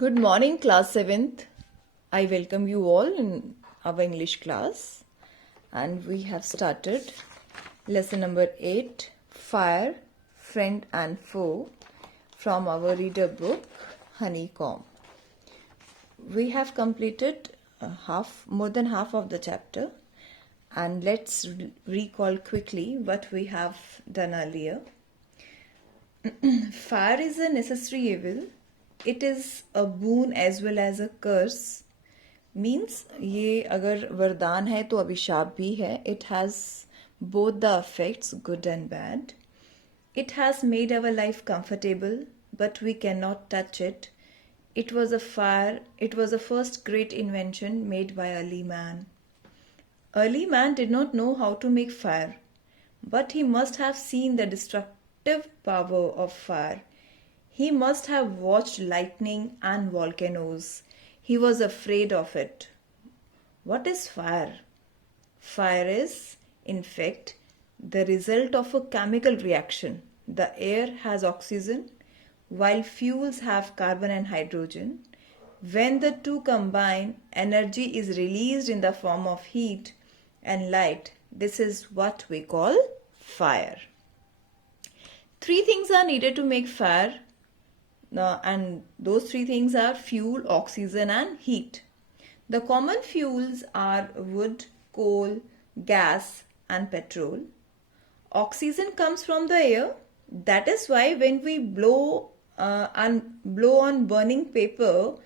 Good morning, class 7th. I welcome you all in our English class. And we have started lesson number 8, Fire, Friend and Foe, from our reader book, Honeycomb. We have completed more than half of the chapter. And let's recall quickly what we have done earlier. Fire is a necessary evil. It is a boon as well as a curse. Means ये अगर वरदान है तो अभिशाप भी है. It has both the effects, good and bad. It has made our life comfortable, but we cannot touch it. It was a fire. It was the first great invention made by early man. Early man did not know how to make fire, but he must have seen the destructive power of fire. He must have watched lightning and volcanoes. He was afraid of it. What is fire? Fire is, in fact, the result of a chemical reaction. The air has oxygen, while fuels have carbon and hydrogen. When the two combine, energy is released in the form of heat and light. This is what we call fire. Three things are needed to make fire. And those three things are fuel, oxygen and heat. The common fuels are wood, coal, gas and petrol. Oxygen comes from the air. That is why when we blow on burning paper,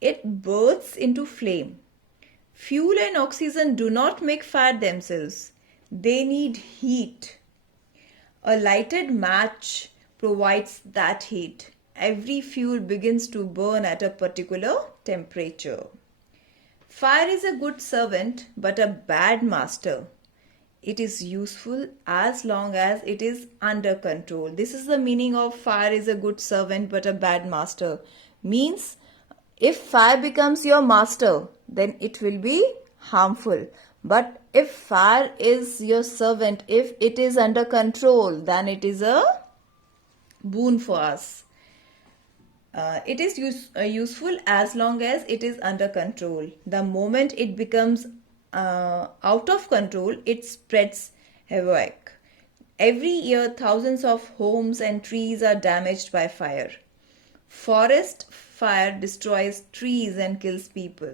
it bursts into flame. Fuel and oxygen do not make fire themselves. They need heat. A lighted match provides that heat. Every fuel begins to burn at a particular temperature. Fire is a good servant but a bad master. It is useful as long as it is under control. This is the meaning of fire is a good servant but a bad master. Means if fire becomes your master, then it will be harmful. But if fire is your servant, if it is under control, then it is a boon for us. It is useful as long as it is under control. The moment it becomes out of control, it spreads havoc. Every year, thousands of homes and trees are damaged by fire. Forest fire destroys trees and kills people.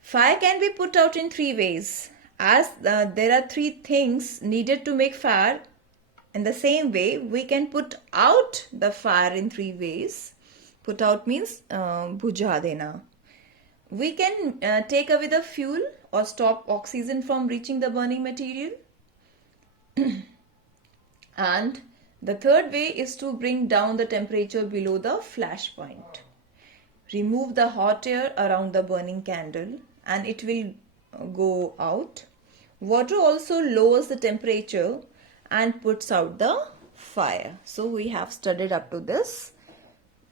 Fire can be put out in three ways. As there are three things needed to make fire, in the same way, we can put out the fire in three ways. Put out means bujha dena. We can take away the fuel or stop oxygen from reaching the burning material. And the third way is to bring down the temperature below the flash point. Remove the hot air around the burning candle and it will go out. Water also lowers the temperature and puts out the fire. So we have studied up to this.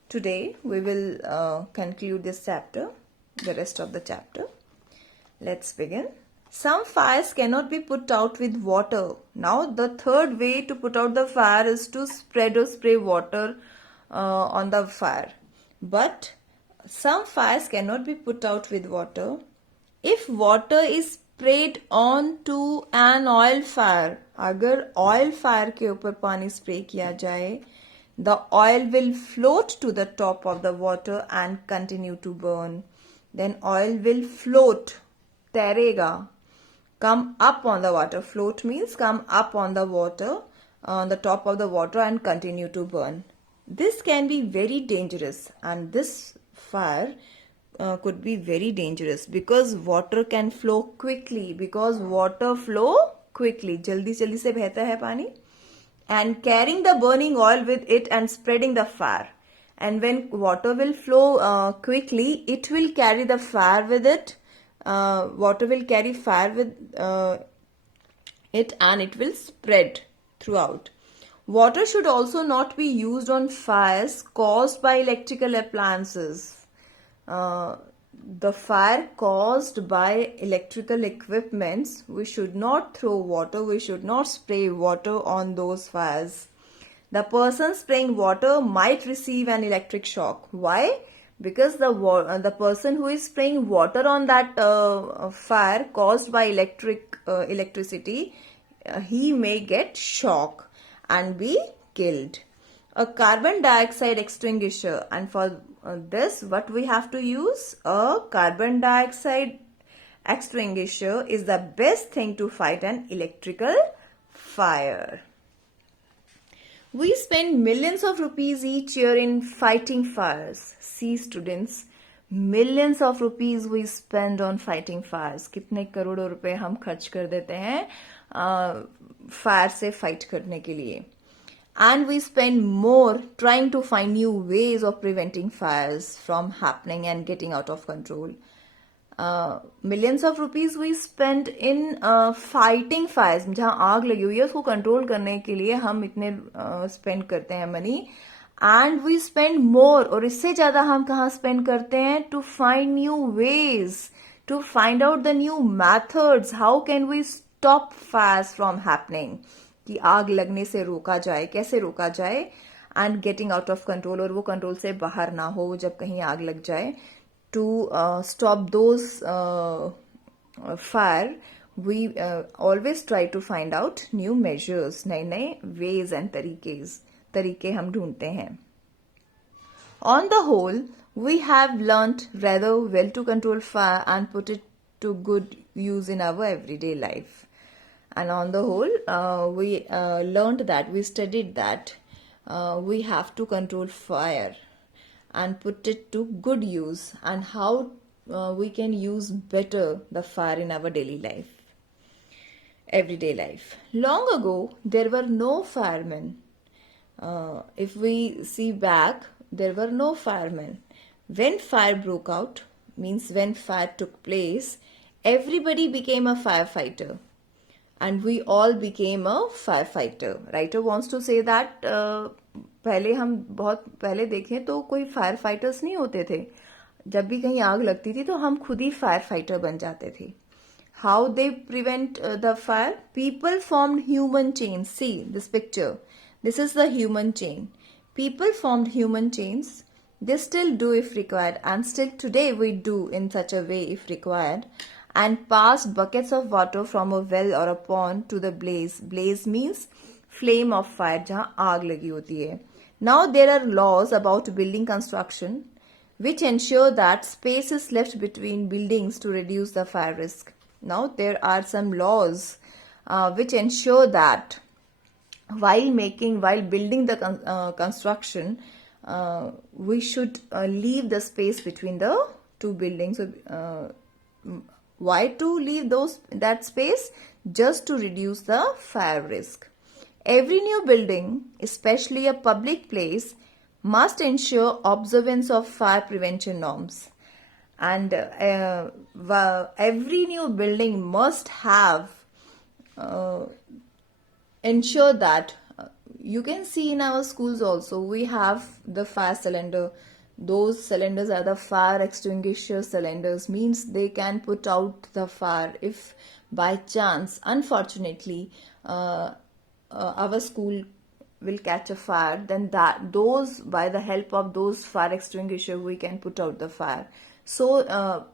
Today we will conclude this chapter, the rest of the chapter. Let's begin. Some fires cannot be put out with water. Now the third way to put out the fire is to spread or spray water on the fire. But some fires cannot be put out with water. If water is sprayed on to an oil fire, अगर oil fire के ऊपर पानी spray किया जाए, the oil will float to the top of the water and continue to burn. Then oil will float, तैरेगा, come up on the water. Float means come up on the water, on the top of the water and continue to burn. This can be very dangerous, and this fire could be very dangerous because water can flow quickly. Because water flow quickly, jaldi jaldi se behta hai pani, and carrying the burning oil with it and spreading the fire. And when water will flow quickly, it will carry the fire with it. Water will carry fire with it and it will spread throughout. Water should also not be used on fires caused by electrical appliances. The fire caused by electrical equipments, we should not throw water, we should not spray water on those fires. The person spraying water might receive an electric shock. Why? Because the person who is spraying water on that fire caused by electricity, he may get shock and be killed. A carbon dioxide extinguisher, and for this what we have to use, a carbon dioxide extinguisher is the best thing to fight an electrical fire. We spend millions of rupees each year in fighting fires. See students, millions of rupees we spend on fighting fires. कितने करोड़ों रुपए हम खर्च कर देते हैं fire से fight करने के लिए. And we spend more trying to find new ways of preventing fires from happening and getting out of control. Millions of rupees we spend in fighting fires. जहाँ आग लगी हुई है उसको कंट्रोल करने के लिए हम इतने स्पेंड करते हैं money. And we spend more, और इससे ज्यादा हम कहाँ स्पेंड करते हैं, to find new ways, to find out the new methods, how can we stop fires from happening, कि आग लगने से रोका जाए, कैसे रोका जाए, and getting out of control, और वो कंट्रोल से बाहर ना हो जब कहीं आग लग जाए. To stop those fire we always try to find out new measures, नए नए वेज एंड तरीके हम ढूंढते हैं. On the whole, we have learnt rather well to control fire and put it to good use in our everyday life. And on the whole, we learned that, we studied that we have to control fire and put it to good use, and how we can use better the fire in our daily life, everyday life. Long ago, there were no firemen. If we see back, there were no firemen. When fire broke out, means when fire took place, everybody became a firefighter. And we all became a firefighter. Writer wants to say that पहले हम बहुत पहले देखें तो कोई fire fighters नहीं होते थे. जब भी कहीं आग लगती थी तो हम खुद ही फायर फाइटर बन जाते थे. How they prevent the fire? People formed human chains. See this picture, this is the human chain. People formed human chains. They still do if required, and still today we do in such a way if required, and passed buckets of water from a well or a pond to the blaze. Blaze means flame of fire, जहाँ आग लगी होती है. Now there are laws about building construction which ensure that space is left between buildings to reduce the fire risk. Now there are some laws which ensure that while building the construction, we should leave the space between the two buildings. So, why to leave that space? Just to reduce the fire risk. Every new building, especially a public place, must ensure observance of fire prevention norms. And every new building must have ensure that, you can see in our schools also, we have the fire cylinder. Those cylinders are the fire extinguisher cylinders, means they can put out the fire if by chance, unfortunately, our school will catch a fire, then by the help of those fire extinguisher we can put out the fire. So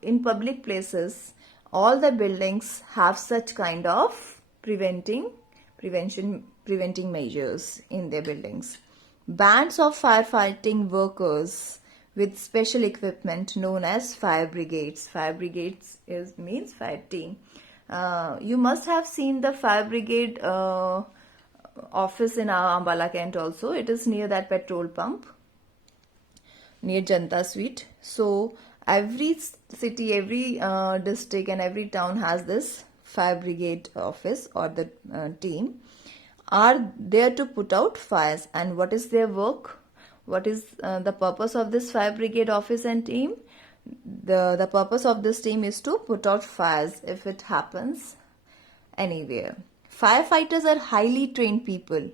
in public places, all the buildings have such kind of preventing measures in their buildings. Bands of firefighting workers with special equipment known as fire brigades. Fire brigades means fire team. You must have seen the fire brigade office in our Ambala Kent also. It is near that petrol pump, near Janta Sweet. So every city, every district and every town has this fire brigade office, or the team are there to put out fires. And what is their work? What is the purpose of this fire brigade office and team? The purpose of this team is to put out fires if it happens anywhere. Firefighters are highly trained people,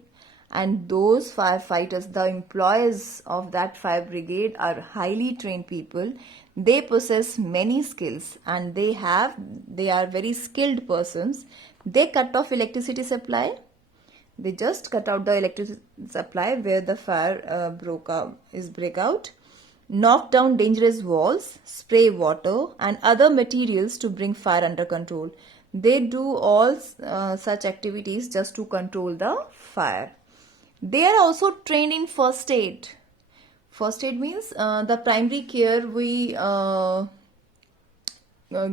and those firefighters, the employees of that fire brigade, are highly trained people. They possess many skills, and they are very skilled persons. They cut off electricity supply. They just cut out the electricity supply where the fire break out, knock down dangerous walls, spray water and other materials to bring fire under control. They do all such activities just to control the fire. They are also trained in first aid. First aid means the primary care we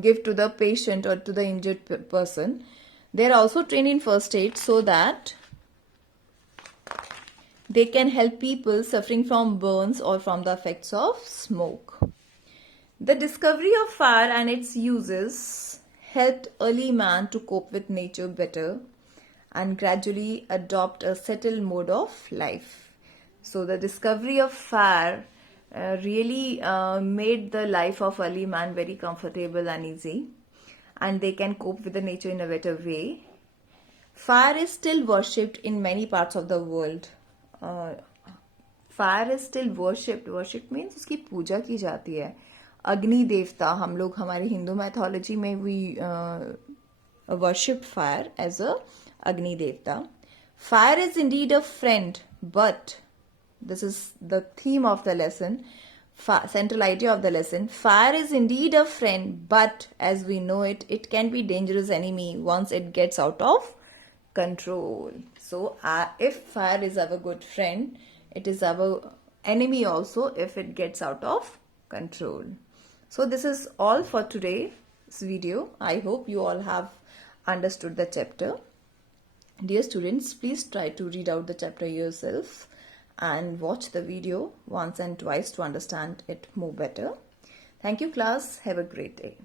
give to the patient or to the injured person. They are also trained in first aid so that they can help people suffering from burns or from the effects of smoke. The discovery of fire and its uses helped early man to cope with nature better and gradually adopt a settled mode of life. So the discovery of fire really made the life of early man very comfortable and easy, and they can cope with the nature in a better way. Fire is still worshipped in many parts of the world. Fire is still worshipped. Worship means उसकी पूजा की जाती है. अग्नि देवता, हम लोग हमारे Hindu mythology में we worship fire as a Agni devta. Fire is indeed a friend, but this is the theme of the lesson, central idea of the lesson. Fire is indeed a friend, but as we know it, it can be dangerous enemy once it gets out of control. So if fire is our good friend, it is our enemy also if it gets out of control. So this is all for today's video. I hope you all have understood the chapter. Dear students, please try to read out the chapter yourself and watch the video once and twice to understand it more better. Thank you, class. Have a great day.